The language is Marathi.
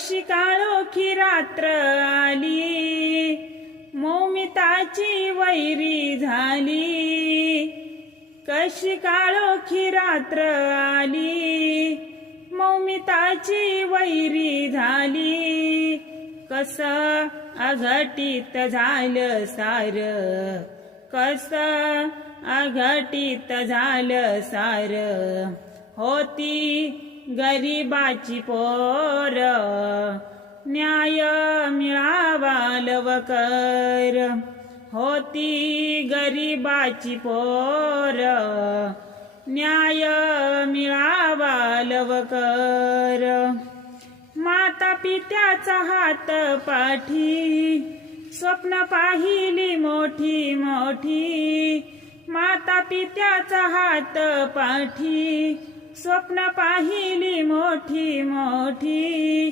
कशी काळोखी रात्र आली, मौमिताची वैरी झाली. कशी काळोखी रात्र आली, मौमिताची वैरी झाली. कसं अघटित झालं सार, कसं अघटित झालं सार. होती गरिबाची पोर, न्याय मिळावा लवकर. होती गरिबाची पोर, न्याय मिळावा लवकर. माता पित्याचा हात पाठी, स्वप्न पाहिली मोठी मोठी. माता पित्याचा हात पाठी, स्वप्न पाहिली मोठी मोठी.